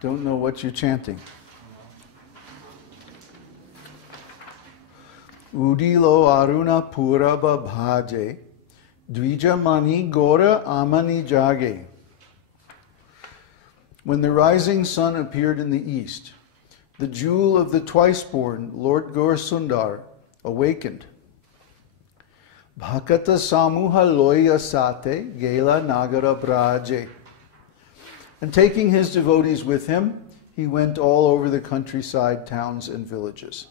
Don't know what you're chanting. Udilo Aruna pūraba-bhāge, dwija-maṇi gorā amani jāge. When the rising sun appeared in the east, the jewel of the twice-born Lord Gaurasundara awakened. Bhakata-samūha loiyā sāthe, gelā, nagara-brāje. And taking his devotees with him, he went all over the countryside, towns, and villages.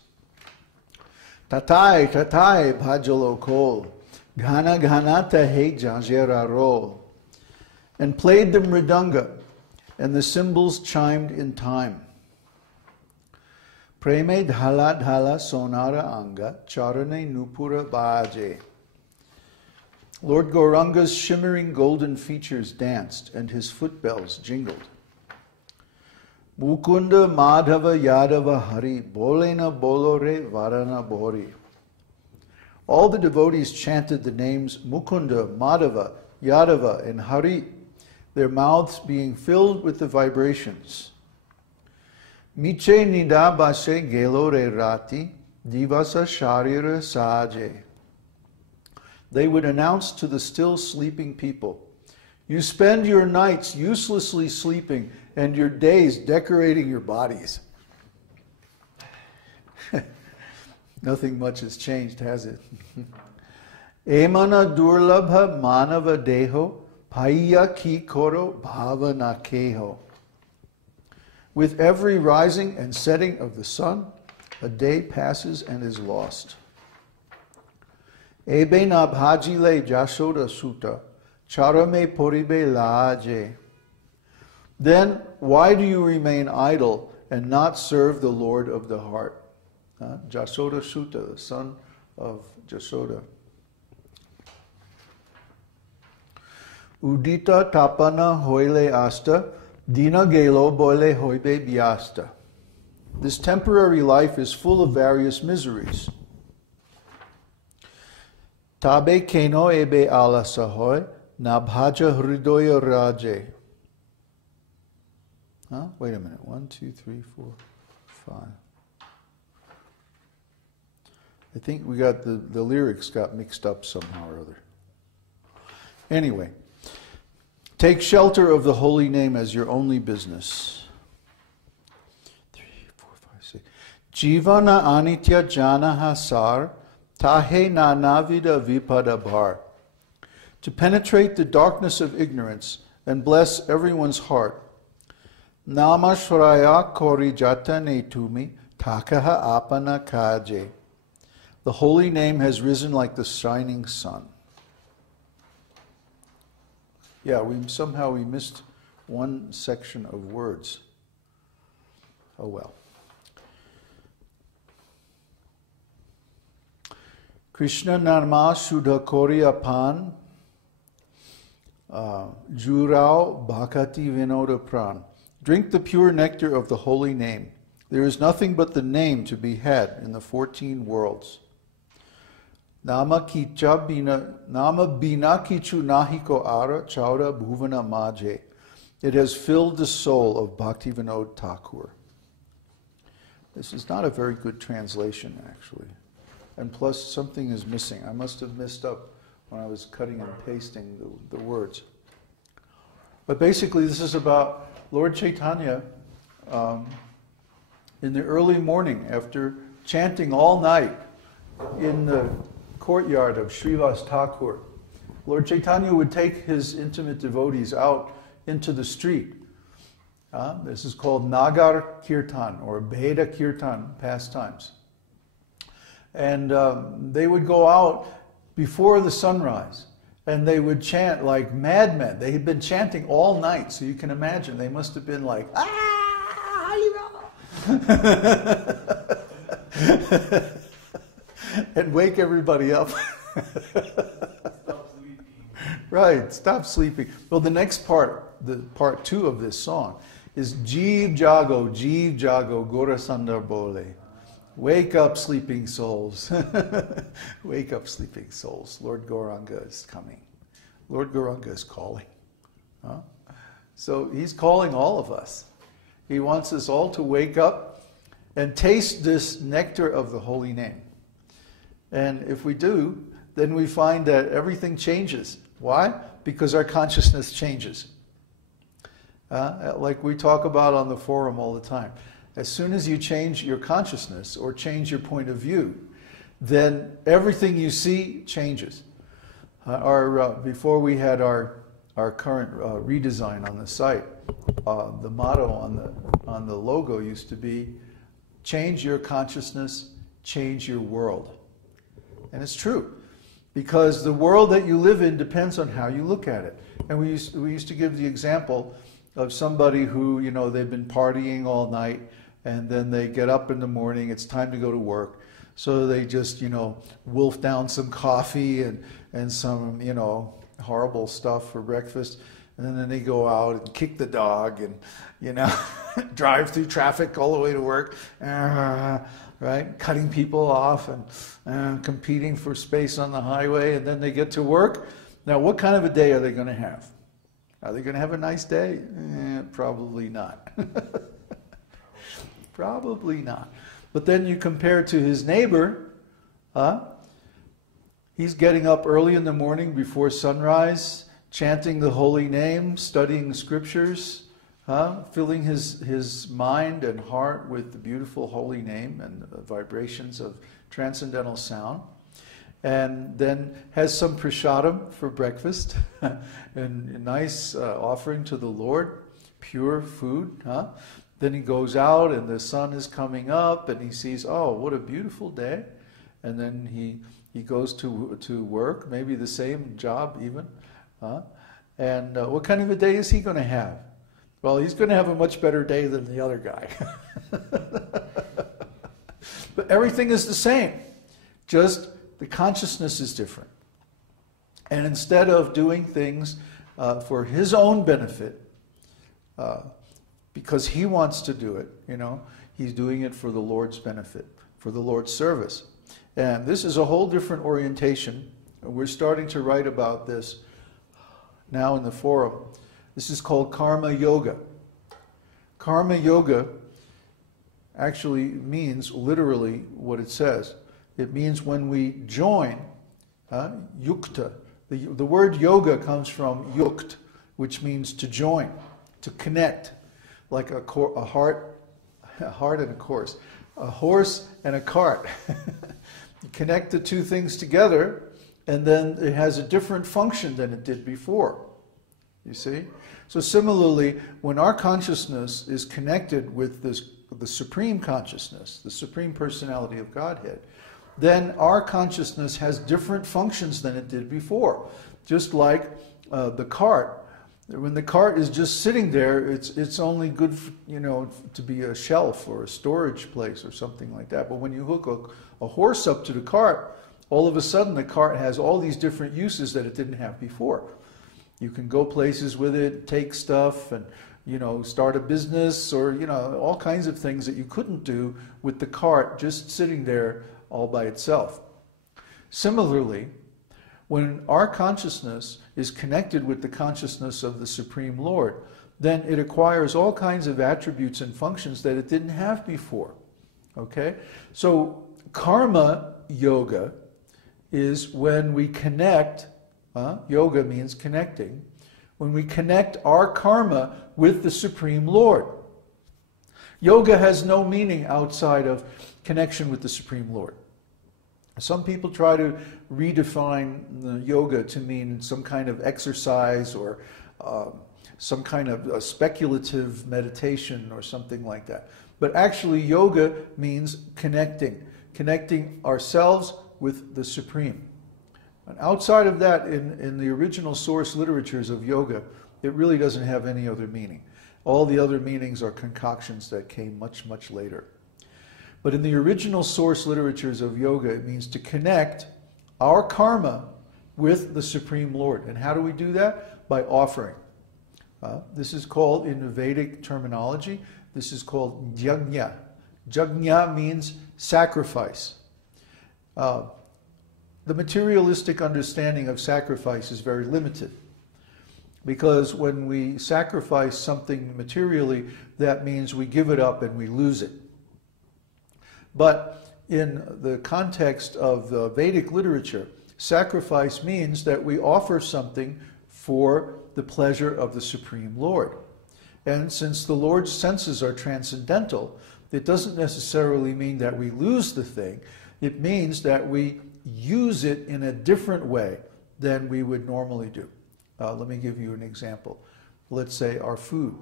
Tāthaī, tāthaī, bājalo khol, tāhe, jhājera, and played the mṛdaṅga, and the cymbals chimed in time. Preme, ḍhala, soṇāra, aṅga, caraṇe, nūpura, bāje. Lord Gaurāṅga's shimmering golden features danced, and his footbells jingled. Mukunda, Madhava, Yadava, Hari, Bolena, Bolore, Varana, Bori. All the devotees chanted the names Mukunda, Madhava, Yadava, and Hari, their mouths being filled with the vibrations. Miche nida base gelore rati, divasa jhājera jāge. They would announce to the still sleeping people, "You spend your nights uselessly sleeping and your days decorating your bodies." Nothing much has changed, has it? Emana durlabha manava deho, paya ki koro bhavana keho. With every rising and setting of the sun, a day passes and is lost. Ebe na bhajile Jashoda sutta, charame poribe lāje. Then, why do you remain idle and not serve the Lord of the heart? Jashoda Sutta, the son of Jashoda. Udita tapana hoile asta, dina gelo boile hoibe biasta. This temporary life is full of various miseries. Tabe keno ebe ala sahoy, na bhaja hridoya raje. Wait a minute. 1, 2, 3, 4, 5. I think we got the lyrics got mixed up somehow or other. Anyway, take shelter of the holy name as your only business. 3, 4, 5, 6. Jivana anitya janaha sar, tāhe na navida vipada bhar. To penetrate the darkness of ignorance and bless everyone's heart. Namashvaraya kori jatane tumi, takaha apana kāje. The holy name has risen like the shining sun. Yeah, somehow we missed one section of words. Oh well. Krishna Narma Shuddha Koriyapan Jurao Bhakati Vinoda Pran. Drink the pure nectar of the holy name. There is nothing but the name to be had in the 14 worlds. Nama bina kichu nahiko ara chaura bhuvana maje. It has filled the soul of Bhaktivinoda Thakur. This is not a very good translation, actually. And plus, something is missing. I must have messed up when I was cutting and pasting the words. But basically, this is about Lord Chaitanya in the early morning, after chanting all night in the courtyard of Srivas Thakur. Lord Chaitanya would take his intimate devotees out into the street. This is called nagar-kirtan or Veda kirtan pastimes. And they would go out before the sunrise and they would chant like madmen. They had been chanting all night, so you can imagine they must have been like, and wake everybody up. Stop sleeping. Right, stop sleeping. Well, the next part, the part 2 of this song, is Jiv Jago, Gaurasundara Bole. Wake up, sleeping souls. Wake up, sleeping souls. Lord Gaurāṅga is coming. Lord Gaurāṅga is calling. So he's calling all of us. He wants us all to wake up and taste this nectar of the holy name. And if we do, then we find that everything changes. Why? Because our consciousness changes. Like we talk about on the forum all the time. As soon as you change your consciousness or change your point of view, then everything you see changes. Before we had our current redesign on the site, the motto on the logo used to be, change your consciousness, change your world. And it's true, because the world that you live in depends on how you look at it. And we used to give the example of somebody who, you know, they've been partying all night, and then they get up in the morning, it's time to go to work. So they just, you know, wolf down some coffee and some, you know, horrible stuff for breakfast. And then they go out and kick the dog and, you know, drive through traffic all the way to work, right? Cutting people off and competing for space on the highway. And then they get to work. Now, what kind of a day are they going to have? Are they going to have a nice day? Probably not. Probably not. But then you compare to his neighbor, he's getting up early in the morning before sunrise, chanting the holy name, studying scriptures, filling his mind and heart with the beautiful holy name and the vibrations of transcendental sound. And then has some prasadam for breakfast, and a nice offering to the Lord, pure food. Then he goes out and the sun is coming up and he sees, oh, what a beautiful day. And then he goes to work, maybe the same job even. And what kind of a day is he going to have? Well, he's going to have a much better day than the other guy. But everything is the same. Just the consciousness is different. And instead of doing things for his own benefit, because he wants to do it, you know, he's doing it for the Lord's benefit, for the Lord's service. And this is a whole different orientation. We're starting to write about this now in the forum. This is called karma yoga. Karma yoga actually means literally what it says. It means when we join, yukta. The word yoga comes from yukt, which means to join, to connect, like a heart and a course, a horse and a cart. You connect the two things together, and then it has a different function than it did before. You see? So similarly, when our consciousness is connected with the supreme consciousness, the supreme personality of Godhead, then our consciousness has different functions than it did before. Just like the cart. When the cart is just sitting there, it's only good, you know, to be a shelf or a storage place or something like that. But when you hook a horse up to the cart, all of a sudden the cart has all these different uses that it didn't have before. You can go places with it, take stuff, and, you know, start a business, or, you know, all kinds of things that you couldn't do with the cart just sitting there all by itself. Similarly, when our consciousness is connected with the consciousness of the Supreme Lord, then it acquires all kinds of attributes and functions that it didn't have before. Okay? So karma yoga is when we connect, yoga means connecting, when we connect our karma with the Supreme Lord. Yoga has no meaning outside of connection with the Supreme Lord. Some people try to redefine the yoga to mean some kind of exercise or some kind of a speculative meditation or something like that. But actually yoga means connecting ourselves with the Supreme. And outside of that, in the original source literatures of yoga, it really doesn't have any other meaning. All the other meanings are concoctions that came much, much later. But in the original source literatures of yoga, it means to connect our karma with the Supreme Lord. And how do we do that? By offering. This is called, in the Vedic terminology, this is called jāge. Jāge means sacrifice. The materialistic understanding of sacrifice is very limited. Because when we sacrifice something materially, that means we give it up and we lose it. But in the context of the Vedic literature, sacrifice means that we offer something for the pleasure of the Supreme Lord. And since the Lord's senses are transcendental, it doesn't necessarily mean that we lose the thing. It means that we use it in a different way than we would normally do. Let me give you an example. Let's say our food.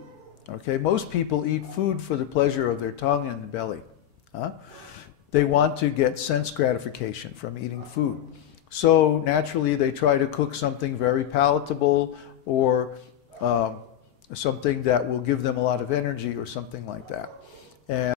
Okay, most people eat food for the pleasure of their tongue and belly. They want to get sense gratification from eating food. So naturally they try to cook something very palatable, or something that will give them a lot of energy, or something like that. And